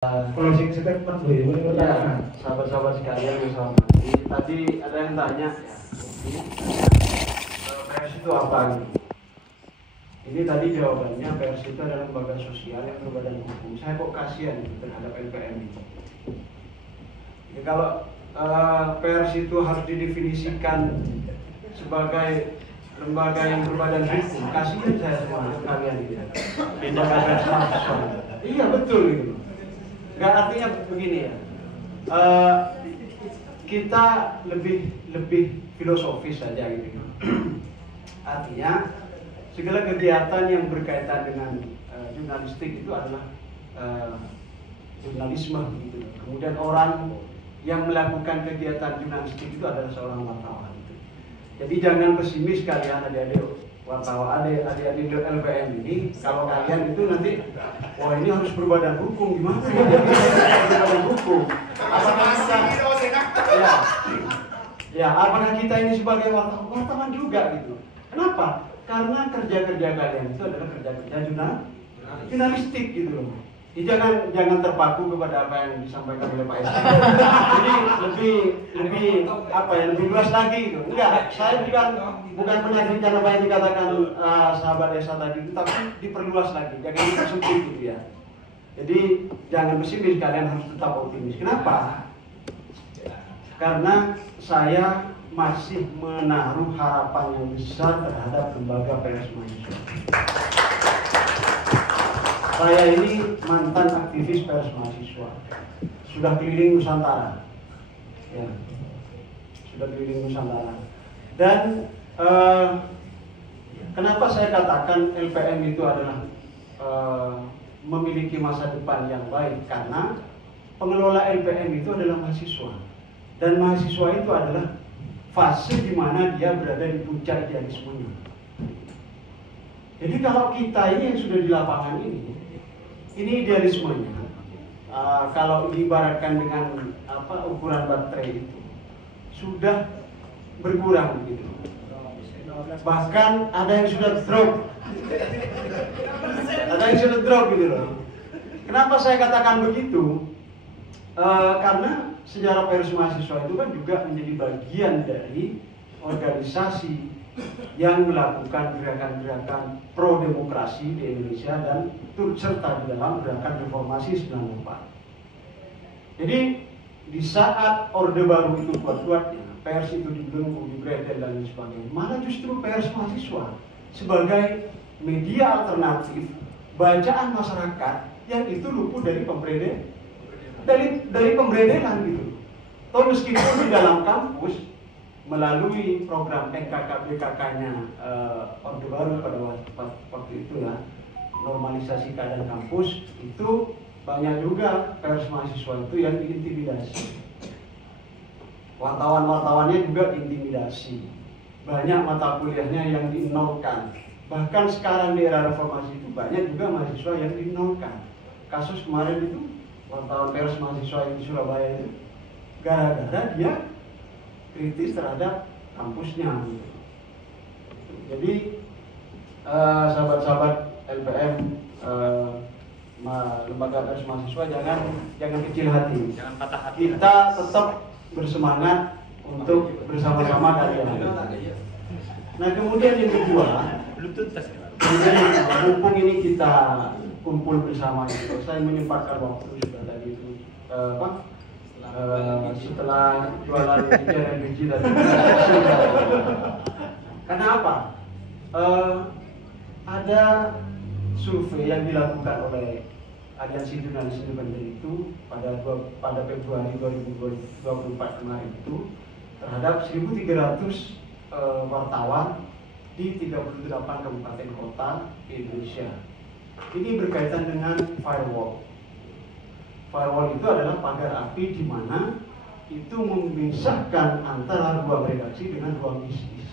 Closing statement Bu, boleh Ya, sahabat-sahabat sekalian yang saya hormati. Tadi ada yang tanya ya, pers itu apa? Ini tadi jawabannya, pers itu adalah lembaga sosial yang berbadan hukum. Saya kok kasihan terhadap LPM ini. Ya, kalau pers itu harus didefinisikan sebagai lembaga yang berbadan hukum, kasihan saya sama kalian ini. Lembaga pers mahasiswa. Iya betul gitu. Nggak, artinya begini ya, kita lebih filosofis saja gitu. Artinya segala kegiatan yang berkaitan dengan jurnalistik itu adalah jurnalisme gitu. Kemudian orang yang melakukan kegiatan jurnalistik itu adalah seorang wartawan gitu. Jadi jangan pesimis kalian adik-adik wartawan, adik-adik LPM ini. Kalau kalian itu nanti, wah ini harus berbadan hukum, gimana ya? Berbadan hukum. Apakah kita, apakah kita ini sebagai wartawan juga gitu? Kenapa? Karena kerja-kerja kalian itu adalah kerja-kerja jurnalistik gitu loh. Jadi jangan terpaku kepada apa yang disampaikan oleh Pak SK. Jadi lebih luas lagi gitu. Enggak, saya bukan menyakitkan apa yang dikatakan sahabat Esa tadi, tapi diperluas lagi, jangan dipersempit gitu ya. Jadi jangan pesimis, kalian harus tetap optimis. Kenapa? Karena saya masih menaruh harapan yang besar terhadap lembaga pers mahasiswa. Saya ini mantan aktivis pers mahasiswa, sudah keliling Nusantara, ya, sudah keliling Nusantara. Dan kenapa saya katakan LPM itu adalah memiliki masa depan yang baik? Karena pengelola LPM itu adalah mahasiswa, dan mahasiswa itu adalah fase di mana dia berada di puncak idealismenya. Jadi kalau kita ini yang sudah di lapangan ini idealismenya, kalau diibaratkan dengan ukuran baterai itu sudah berkurang begitu. Bahkan ada yang sudah drop, gitu loh. Kenapa saya katakan begitu? Karena sejarah pers mahasiswa itu kan juga menjadi bagian dari organisasi yang melakukan gerakan-gerakan pro-demokrasi di Indonesia dan turut serta di dalam gerakan reformasi 94. Jadi di saat Orde Baru itu kuat-kuatnya, pers itu dibelenggu, digredel dan lain sebagainya, malah justru pers mahasiswa sebagai media alternatif bacaan masyarakat yang itu luput dari pemberedelan gitu. Toh meskipun di dalam kampus melalui program NKKBKK-nya Orde Baru pada waktu itu ya, normalisasi keadaan kampus, itu banyak juga pers mahasiswa itu yang diintimidasi. Wartawan-wartawannya juga diintimidasi. Banyak mata kuliahnya yang dinolkan. Bahkan sekarang di era reformasi itu banyak juga mahasiswa yang dinolkan. Kasus kemarin itu wartawan pers mahasiswa yang di Surabaya itu gara-gara dia kritis terhadap kampusnya. Jadi sahabat-sahabat LPM, lembaga pers mahasiswa, jangan kecil hati. Jangan patah hati. Kita tetap bersemangat untuk bersama-sama kalian. Nah kemudian yang kedua, mumpung ini kita kumpul bersama itu, saya menyempatkan waktu sudah tadi itu setelah jualan biji tadi. Karena apa? Ada survei yang dilakukan oleh Aliansi Jurnalis Independen itu pada Februari 2024 kemarin itu terhadap 1.300 wartawan di 38 kabupaten kota di Indonesia. Ini berkaitan dengan firewall. Firewall itu adalah pagar api di mana itu memisahkan antara ruang redaksi dengan ruang bisnis.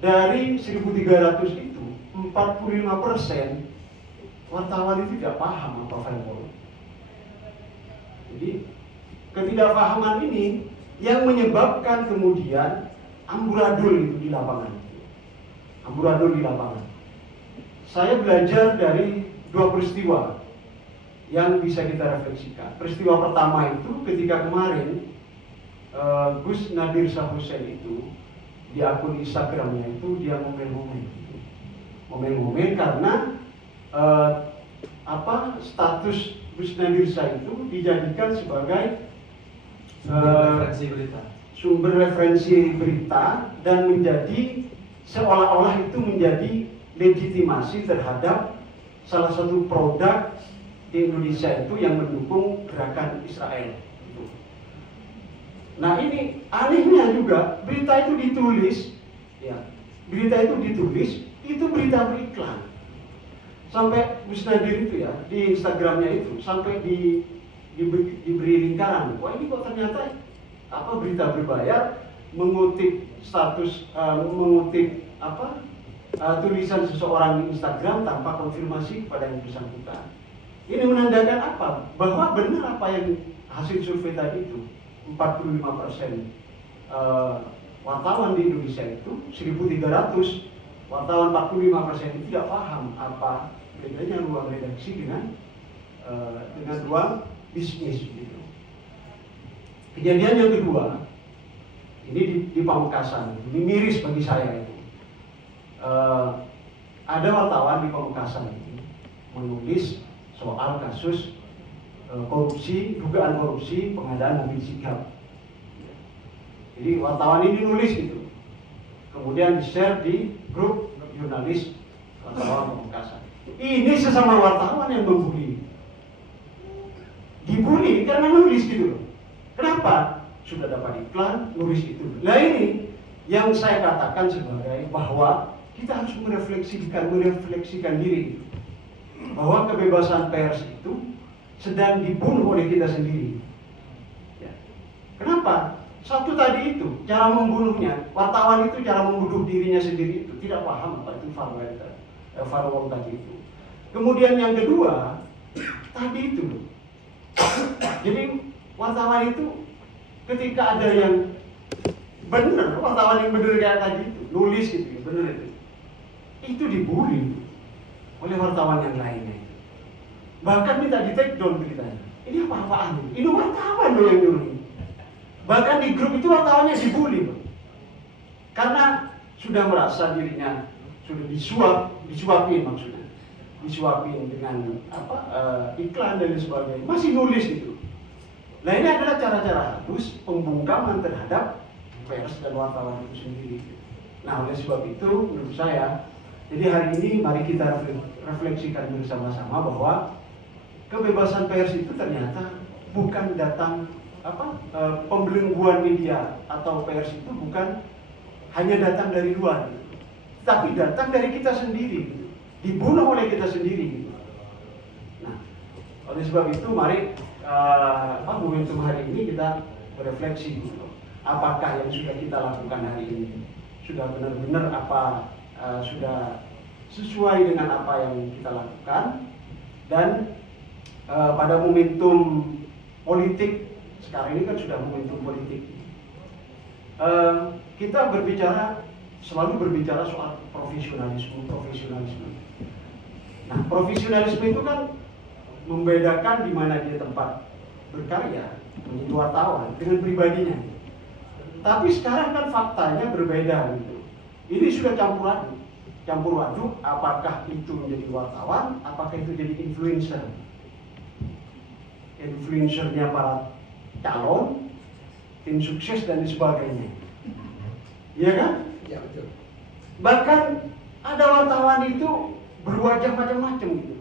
Dari 1.300 itu, 45% wartawan itu tidak paham apa firewall. Jadi ketidakpahaman ini yang menyebabkan kemudian amburadul itu di lapangan. Amburadul di lapangan. Saya belajar dari dua peristiwa. yang bisa kita refleksikan. Peristiwa pertama itu ketika kemarin Gus Nadir Shah Hussein itu di akun Instagramnya itu dia ngomel-ngomel karena status Gus Nadir Shah itu dijadikan sebagai sumber referensi berita dan menjadi seolah-olah itu menjadi legitimasi terhadap salah satu produk di Indonesia itu yang mendukung gerakan Israel. Nah ini anehnya juga berita itu ditulis, ya itu berita beriklan. Sampai Gus Nadir itu ya di Instagramnya itu sampai diberi lingkaran. Wah ini kok ternyata berita berbayar mengutip tulisan seseorang di Instagram tanpa konfirmasi kepada yang bersangkutan. Ini menandakan apa? Bahwa benar apa yang hasil survei tadi itu 45% wartawan di Indonesia itu 1.300 wartawan 45% itu tidak paham apa bedanya ruang redaksi dengan ruang bisnis gitu. Kejadian yang kedua ini di Pamekasan, ini miris bagi saya itu. Ada wartawan di Pamekasan ini menulis soal kasus dugaan korupsi pengadaan mobil sigap. Jadi wartawan ini nulis itu, kemudian di-share di grup jurnalis wartawan Pamekasan. Ini sesama wartawan yang dibully karena nulis gitu loh. Kenapa? Sudah dapat iklan, nulis itu. Nah ini yang saya katakan sebagai bahwa kita harus merefleksikan diri bahwa kebebasan pers itu sedang dibunuh oleh kita sendiri. Ya. Kenapa? Satu tadi itu cara membunuhnya, wartawan itu cara membunuh dirinya sendiri itu tidak paham apa itu firewall tadi itu. Kemudian yang kedua tadi itu, jadi wartawan itu ketika ada yang benar, wartawan yang benar kayak tadi itu nulis gitu, benar itu dibully oleh wartawan yang lainnya. Bahkan minta di take down beritanya. Ini apa-apaan? Ini wartawan loh yang nyuruh. Bahkan di grup itu wartawannya dibully loh. Karena sudah merasa dirinya sudah disuapin maksudnya. Disuapin dengan iklan dan sebagainya. Masih nulis itu. Nah ini adalah cara-cara halus pembungkaman terhadap pers dan wartawan itu sendiri. Nah oleh sebab itu menurut saya, jadi hari ini mari kita refleksikan bersama-sama bahwa kebebasan pers itu ternyata bukan datang pembelengguan media atau pers itu bukan hanya datang dari luar, tapi datang dari kita sendiri, dibunuh oleh kita sendiri. Nah, oleh sebab itu mari momentum hari ini kita berefleksi, apakah yang sudah kita lakukan hari ini sudah benar-benar sudah sesuai dengan apa yang kita lakukan, dan pada momentum politik sekarang ini kan sudah momentum politik, kita selalu berbicara soal profesionalisme. Nah, profesionalisme itu kan membedakan di mana dia tempat berkarya menjadi wartawan dengan pribadinya. Tapi sekarang kan faktanya berbeda gitu. Ini sudah campur aduk, apakah itu menjadi wartawan, apakah itu jadi influencernya para calon, tim sukses dan sebagainya. Iya kan? Ya betul. Bahkan ada wartawan itu berwajah macam-macam gitu,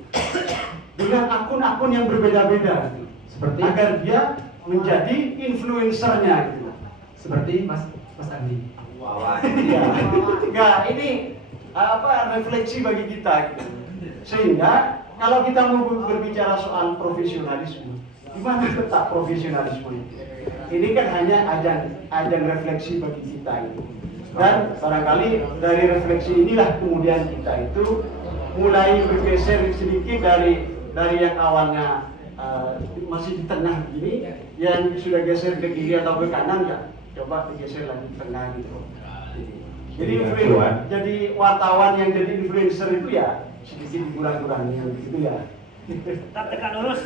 dengan akun-akun yang berbeda-beda gitu. Seperti agar dia menjadi influencernya gitu. Seperti Mas Andi. Wah. Ya. Enggak, ini refleksi bagi kita gitu. Sehingga kalau kita mau berbicara soal profesionalisme, di mana letak profesionalisme itu? Ini kan hanya ajang refleksi bagi kita itu. Dan barangkali dari refleksi inilah kemudian kita itu mulai bergeser sedikit dari yang awalnya masih di tengah begini, yang sudah geser ke kiri atau ke kanan, ya coba digeser lagi ke tengah gitu. Jadi wartawan yang jadi influencer itu ya sedikit dikurang-kurangi gitu ya. Tetap tegak lurus.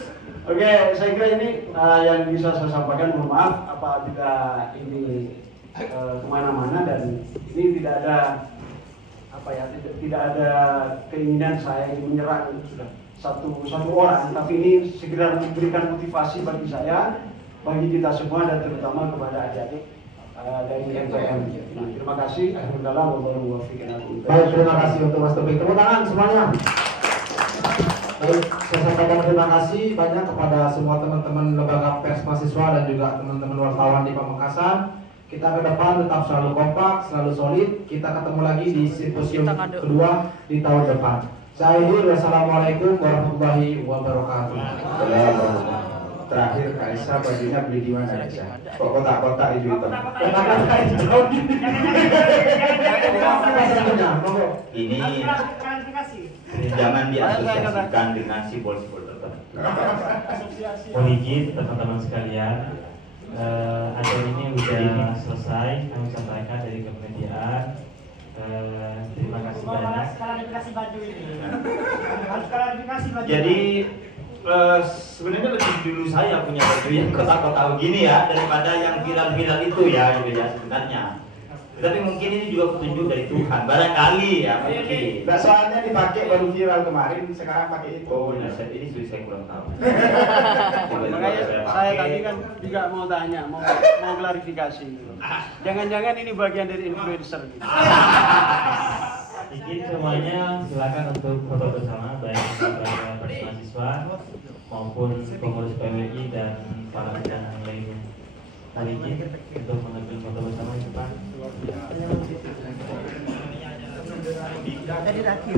Oke, saya kira ini yang bisa saya sampaikan. Mohon maaf apabila ini kemana-mana dan ini tidak ada tidak ada keinginan saya ingin menyerang satu orang, tapi ini segera memberikan motivasi bagi saya, bagi kita semua dan terutama kepada adik-adik dari MPM. Nah, terima kasih. Baik, terima kasih untuk Mas Topik. Tepuk tangan semuanya. Baik, saya sampaikan terima kasih banyak kepada semua teman-teman lembaga pers mahasiswa dan juga teman-teman wartawan di Pamekasan. Kita ke depan tetap selalu kompak, selalu solid. Kita ketemu lagi di simposium kedua di tahun depan. Saya akhir, wassalamualaikum warahmatullahi wabarakatuh. Terakhir Kaisa bajunya beli di mana Kaisa? Kok kotak-kotak hijau hitam? Ini jangan diasosiasikan dengan simbol-simbol tertentu. Mohon izin teman-teman sekalian, acara ini sudah selesai kami sampaikan dari kemediaan. Terima kasih banyak. Klarifikasi baju ini. Harus klarifikasi baju. Jadi sebenarnya lebih dulu saya punya baju yang kotak-kotak begini ya daripada yang viral-viral itu ya gitu ya sebenarnya. Tapi mungkin ini juga petunjuk dari Tuhan barangkali ya mungkin. Nah, soalnya dipakai baru viral kemarin, sekarang pakai itu. Oh, nah, ini saya kurang tahu. Makanya saya tadi kan juga mau tanya, mau klarifikasi. Jangan-jangan ini bagian dari influencer gitu. Izin semuanya, silakan untuk foto bersama baik kepada mahasiswa maupun pengurus PWI dan para rekan lainnya. Kali ini untuk mengambil foto bersama di depan. Jadi akhir.